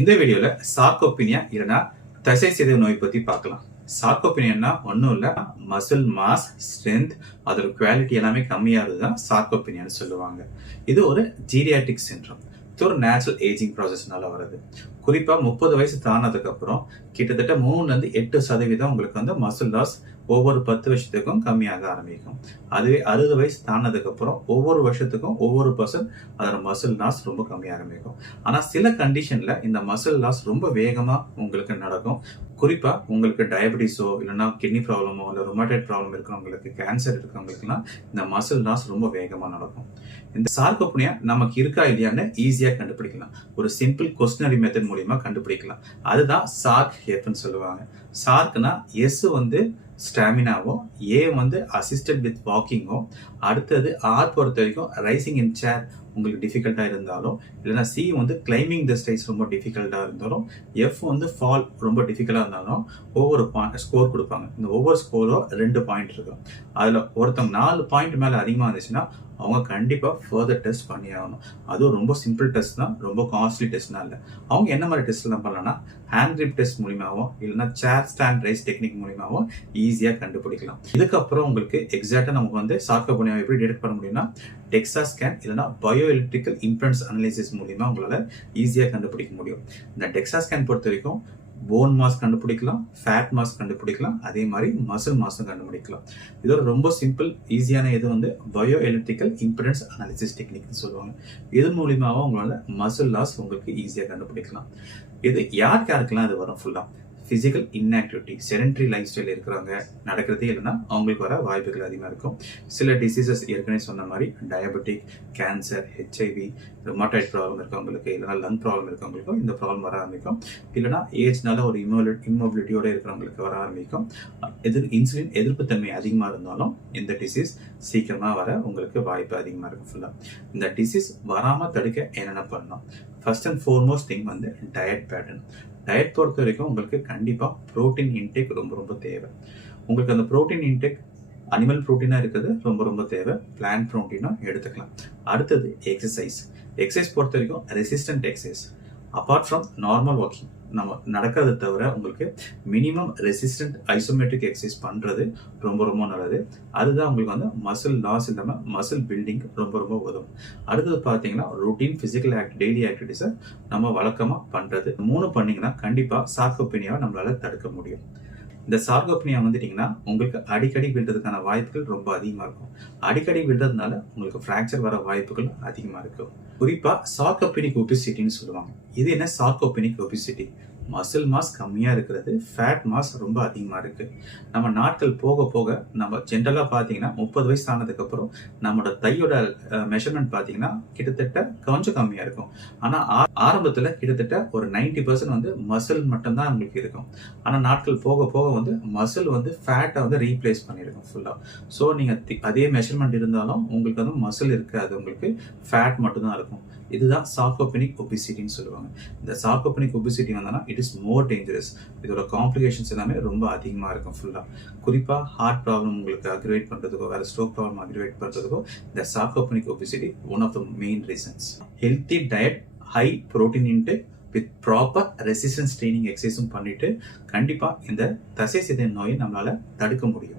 இந்த வீடியோல சார்கோபீனியா இல்லைன்னா தசை சிதைவு நோய் பத்தி பார்க்கலாம். சார்கோபீனியான்னா ஒன்றும் இல்லை, மசில் மாஸ் ஸ்ட்ரென்த் அதோட குவாலிட்டி எல்லாமே கம்மியாகிறது தான் சார்கோபீனியான்னு சொல்லுவாங்க. இது ஒரு ஜீரியாட்டிக் சிண்ட்ரோம். இது ஒரு நேச்சுரல் ஏஜிங் ப்ராசஸ்னால வருது. குறிப்பாக 30 வயசு தானதுக்கு அப்புறம் கிட்டத்தட்ட 3லேருந்து 8% உங்களுக்கு வந்து மசில் லாஸ் ஒவ்வொரு 10 வருஷத்துக்கும் கம்மியாக ஆரம்பிக்கும். அதுவே 60 வயசு தானதுக்கு அப்புறம் ஒவ்வொரு வருஷத்துக்கும் ஒவ்வொரு % அதோட மசில் லாஸ் ரொம்ப கம்மியாக ஆரம்பிக்கும். ஆனால் சில கண்டிஷன்ல இந்த மசில் லாஸ் ரொம்ப வேகமாக உங்களுக்கு நடக்கும். குறிப்பாக உங்களுக்கு டயபெட்டிஸோ இல்லைன்னா கிட்னி ப்ராப்ளமோ இல்லை ரொமாட்டைட் ப்ராப்ளம் இருக்கிறவங்களுக்கு, கேன்சர் இருக்கிறவங்களுக்குலாம் இந்த மசில் லாஸ் ரொம்ப வேகமாக நடக்கும். இந்த சார்கோபீனியா நமக்கு இருக்கா இல்லையான்னு ஈஸியாக கண்டுபிடிக்கலாம். ஒரு சிம்பிள் கொஸ்டினரி மெத்தட் மூலியமா கண்டுபிடிக்கலாம். அதுதான் சார்க் ஹெப்னு சொல்லுவாங்க. சார்க்னா எஸ் வந்து ஸ்டாமினாவும், ஏ வந்து அசிஸ்டட் வித் வாக்கிங்கோ, அடுத்தது ஆர் பொறுத்த வரைக்கும் ரைசிங் இன் சேர் உங்களுக்கு டிஃபிகல்ட்டாக இருந்தாலும், இல்லைனா சி வந்து கிளைம்பிங் த ஸ்டைஸ் ரொம்ப டிஃபிகல்ட்டாக இருந்தாலும், எஃப் வந்து ஃபால் ரொம்ப டிஃபிகல்ட்டாக இருந்தாலும் ஒவ்வொரு ஸ்கோர் கொடுப்பாங்க. இந்த ஒவ்வொரு ஸ்கோரும் 2 பாயிண்ட் இருக்கும். அதில் ஒருத்தவங்க 4 பாயிண்ட் மேலே அதிகமாக இருந்துச்சுன்னா அவங்க கண்டிப்பாக ஃபர்தர் டெஸ்ட் பண்ணி ஆகணும். அதுவும் ரொம்ப சிம்பிள் டெஸ்ட் தான், ரொம்ப காஸ்ட்லி டெஸ்ட்னா இல்லை. அவங்க என்ன மாதிரி டெஸ்ட்லாம் பண்ணலாம்னா ஹேண்ட் கிரிப் டெஸ்ட் மூலியமாகவும் இல்லைனா சேர் ஸ்டாண்ட் ரைஸ் டெக்னிக் மூலியமாகவும் ஈஸியாக கண்டுபிடிக்கலாம். இதுக்கப்புறம் உங்களுக்கு எக்ஸாக்டாக நமக்கு வந்து சார்கோபீனியா எப்படி டிடெக்ட் பண்ண முடியும்னா டெக்ஸா ஸ்கேன் இல்லைனா பயோ எலக்ட்ரிக்கல் இம்பெடன்ஸ் அனலைசிஸ் மூலியமாக உங்களால் ஈஸியாக கண்டுபிடிக்க முடியும். இந்த டெக்ஸா ஸ்கேன் பொறுத்த வரைக்கும் போன் மாஸ் கண்டுபிடிக்கலாம், ஃபேட் மாஸ் கண்டுபிடிக்கலாம், அதே மாதிரி மசில் மாஸும் கண்டுபிடிக்கலாம். இதோட ரொம்ப சிம்பிள் ஈஸியான இது வந்து பயோ எலக்ட்ரிக்கல் இம்பெடன்ஸ் அனாலிசிஸ் டெக்னிக்னு சொல்லுவாங்க. இது மூலியமாக உங்களால் மசில் லாஸ் உங்களுக்கு ஈஸியாக கண்டுபிடிக்கலாம். இது யாருக்கெல்லாம் இது வரும்? ஃபுல்லாக physical inactivity, sedentary life style இருக்கிறவங்க, நடக்கிறதே இல்லைன்னா அவங்களுக்கு வர வாய்ப்புகள் அதிகமாக இருக்கும். சில டிசீசஸ் ஏற்கனவே சொன்ன மாதிரி டயபெட்டிக், கேன்சர், ஹெச்ஐவி, ரொமாட்டைட் ப்ராப்ளம் இருக்கவங்களுக்கு, இல்லைனா லங் ப்ராப்ளம் இருக்கவங்களுக்கும் இந்த ப்ராப்ளம் வர ஆரம்பிக்கும். இல்லைனா ஏஜ்னால ஒரு இம்மோபிலிட்டியோட இருக்கிறவங்களுக்கு வர ஆரம்பிக்கும். இன்சுலின் எதிர்ப்பு தன்மை அதிகமாக இருந்தாலும் இந்த டிசீஸ் சீக்கிரமாக வர உங்களுக்கு வாய்ப்பு அதிகமாக இருக்கும். ஃபுல்லாக இந்த டிசீஸ் வராமல் தடுக்க என்னென்ன பண்ணணும்? ஃபர்ஸ்ட் அண்ட் ஃபார்மோஸ்ட் திங் வந்து டயட் பேட்டர்ன். டயட் பொறுத்த வரைக்கும் உங்களுக்கு கண்டிப்பாக ப்ரோட்டீன் இன்டேக் ரொம்ப தேவை. உங்களுக்கு அந்த ப்ரோட்டீன் இன்டேக் அனிமல் ப்ரோட்டீனாக இருக்கிறது ரொம்ப தேவை. பிளான்ட் ப்ரோட்டீனும் எடுத்துக்கலாம். அடுத்தது எக்ஸசைஸ் பொறுத்த வரைக்கும் resistant exercise. Apart from normal walking, நம்ம நடக்கிறத தவிர உங்களுக்கு மினிமம் ரெசிஸ்டன்ட் ஐசோமெட்ரிக் எக்ஸசைஸ் பண்ணுறது ரொம்ப நல்லது. அதுதான் உங்களுக்கு வந்து மசில் லாஸ் இல்லாமல் மசில் பில்டிங் ரொம்ப உதவும். அடுத்தது பார்த்தீங்கன்னா ரொட்டீன் ஃபிசிக்கல் டெய்லி ஆக்டிவிட்டிஸை நம்ம வழக்கமாக பண்ணுறது. 3 பண்ணிங்கன்னா கண்டிப்பாக சார்கோபீனியாவை நம்மளால் தடுக்க முடியும். இந்த சார்கோபீனியா வந்துட்டீங்கன்னா உங்களுக்கு அடிக்கடி விழுறதுக்கான வாய்ப்புகள் ரொம்ப அதிகமாக இருக்கும். அடிக்கடி விழுறதுனால உங்களுக்கு ஃப்ராக்சர் வர வாய்ப்புகள் அதிகமாக இருக்கும். குறிப்பாக சார்கோபீனிக் ஒபிசிட்டின்னு சொல்லுவாங்க. இது என்ன சார்கோபீனிக் ஒபிசிட்டி? மசில் மாஸ் கம்மியாக இருக்கிறது, ஃபேட் மாஸ் ரொம்ப அதிகமாக இருக்குது. நம்ம நாட்கள் போக நம்ம ஜென்ரலாக பார்த்தீங்கன்னா 30 வயசு ஆனதுக்கப்புறம் நம்மளோட தையோட மெஷர்மெண்ட் பார்த்தீங்கன்னா கிட்டத்தட்ட கொஞ்சம் கம்மியாக இருக்கும். ஆனால் ஆரம்பத்தில் கிட்டத்தட்ட ஒரு 90% வந்து மசில் மட்டும்தான் உங்களுக்கு இருக்கும். ஆனால் நாட்கள் போக வந்து மசில் வந்து ஃபேட்டை வந்து ரீப்ளேஸ் பண்ணியிருக்கும் ஃபுல்லாக. ஸோ நீங்கள் அதே மெஷர்மெண்ட் இருந்தாலும் உங்களுக்கு வந்து மசில் இருக்காது, உங்களுக்கு ஃபேட் மட்டும்தான் இருக்கும். இதுதான் சார்கோபீனிக் ஒபிசிட்டின்னு சொல்லுவாங்க. இந்த சார்கோபீனிக் ஒபிசிட்டி வந்தோன்னா இட் இஸ் மோர் டேஞ்சரஸ். இதோட காம்ப்ளிகேஷன்ஸ் எல்லாமே ரொம்ப அதிகமாக இருக்கும். ஃபுல்லாக குறிப்பாக ஹார்ட் ப்ராப்ளம் உங்களுக்கு அக்ரிவேட் பண்ணுறதுக்கோ, வேறு ஸ்ட்ரோக் ப்ராப்ளம் அக்ரிவேட் பண்ணுறதுக்கோ இந்த sarcopenic obesity one of the main reasons. Healthy diet, high protein intake with proper resistance training எக்ஸசைஸும் பண்ணிட்டு கண்டிப்பாக இந்த தசை சிதைவு நோயை நம்மளால் தடுக்க முடியும்.